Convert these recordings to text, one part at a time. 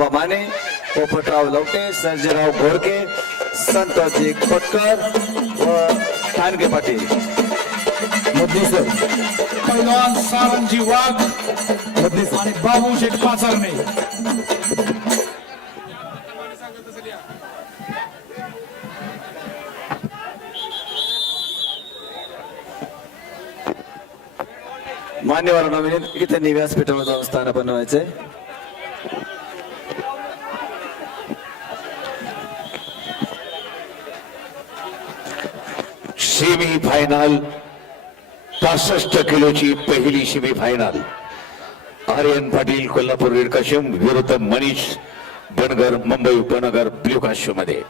आबा माने पोपटराव लवटे सर्जेराव घोडके संतोषजी खोटकर व ठाणगे पाटील. मधली पैलवान सारंगजी वाघ आणि बाबू शेठ पाचरणे. मान्यवर नवीन इथे व्यासपीठावर जाऊन स्थान बनवायचंय. सेमी फायनल पासष्ट किलोची पहिली semi final Aryan Patil Kolhapur red विरुद्ध मनीष बनगर मुंबई उपनगर ब्ल्यू काश्यममध्ये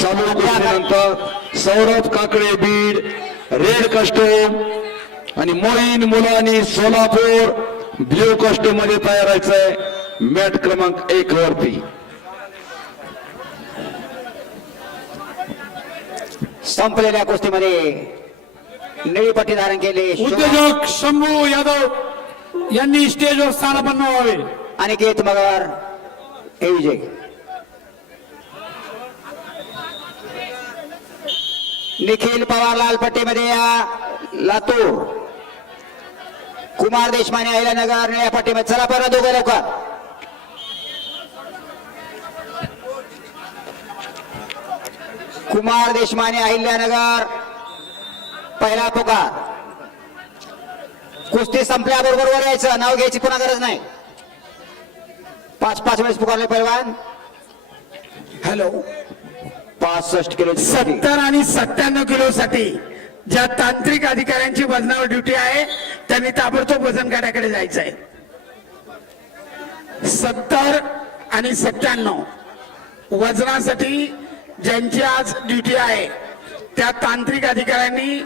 चालू कुस्तीनंतर सौरभ काकडे बीड रेड कस्टम आणि मोईन मुलानी सोलापूर ब्ल्यू कस्टममध्ये तयार व्हायचंय. मॅट क्रमांक एक वरती. संपलेल्या कुस्तीमध्ये निळी पट्टी धारण केले. उद्योजक शंभू यादव यांनी स्टेजवर स्थानापन्न व्हावे. अनिकेत मगर हे विजय. निखिल पवार लाल पट्टीमध्ये या लातूर. कुमार देशमाने अहिल्यानगर निळ्या पट्टीमध्ये. चला बरं दोघं लवकर. कुमार देशमाने अहिल्यानगर. पहिला पुकार. कुस्ती संपल्याबरोबर वर यायचं. नाव घ्यायची पुन्हा गरज नाही. पाच पाच वेळेस पुकारले पैलवान हॅलो. पासष्ट किलो सत्तर आणि सत्त्याण्णव किलो साठी ज्या तांत्रिक अधिकाऱ्यांची वजनावर ड्युटी आहे त्यांनी ताबडतोब वजन काट्याकडे जायचं आहे सत्तर आणि सत्त्याण्णव. वजनासाठी ज्यांची आज ड्युटी आहे त्या तांत्रिक अधिकाऱ्यांनी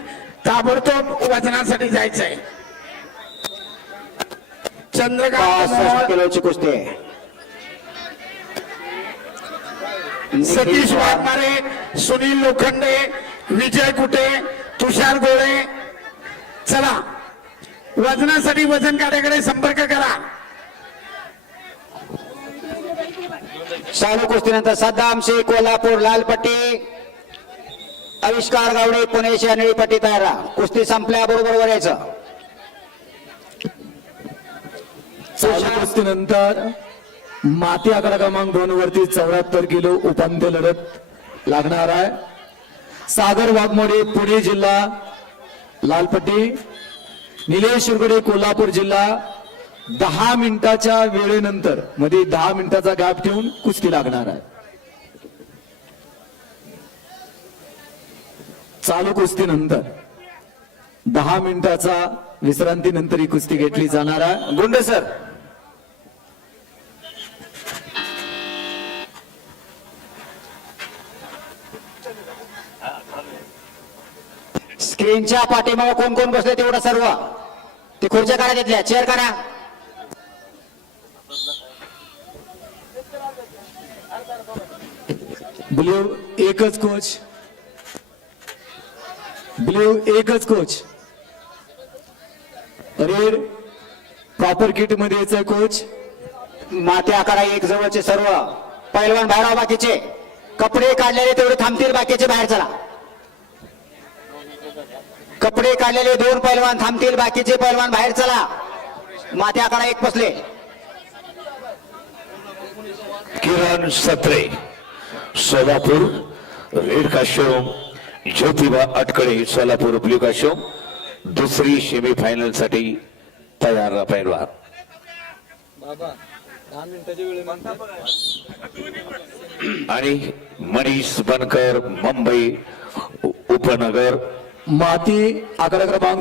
ताबडतोब वजनासाठी जायचं आहे चंद्रकांत कुस्ती सतीश वाघमारे सुनील लोखंडे विजय कुटे तुषार गोळे. चला वजनासाठी वजन काट्याकडे संपर्क करा. चालू कुस्तीनंतर सद्दाम शेख कोल्हापूर लालपट्टी. आविष्कार गावडे पुणे अनिळी पट्टी तयार कुस्ती संपल्याबरोबर वर यायचं. चालू कुस्तीनंतर माती आकडा क्रमांक दोन वरती चौऱ्याहत्तर किलो उपांत्य लढत लागणार आहे. सागर वाघमोडे पुणे जिल्हा लालपट्टी. निलेश शिरगडे कोल्हापूर जिल्हा दहा मिनिटाच्या वेळेनंतरमध्ये दहा मिनिटाचा गॅप ठेवून कुस्ती लागणार आहे. चालू कुस्तीनंतर दहा मिनिटाचा विश्रांतीनंतर ही कुस्ती घेतली जाणार आहे. गुंडे सर. स्क्रीनच्या पाठीमागे कोण कोण बसले तेवढं सर्व? ते खुर्च्या काढा घेतल्या. चेअर काढा. ब्ल्यू एकच कोच. ब्ल्यू एकच कोच. रेड प्रॉपर किटमध्ये यायचं कोच. माते आकडा एक जवळचे सर्व पैलवान बाहेर बाकीचे. कपडे काढलेले तेवढे थांबतील बाकीचे बाहेर चला. कपडे काढलेले दोन पैलवान थांबतील बाकीचे पैलवान बाहेर चला. माते आकडा एक बसले Kiran Satre. Solapur red costume Jyotiba Atkade Solapur blue costume दुसरी सेमी फायनलसाठी तयार पैलवान आणि मनीष बनकर मुंबई उपनगर. माती आकडा क्रमांक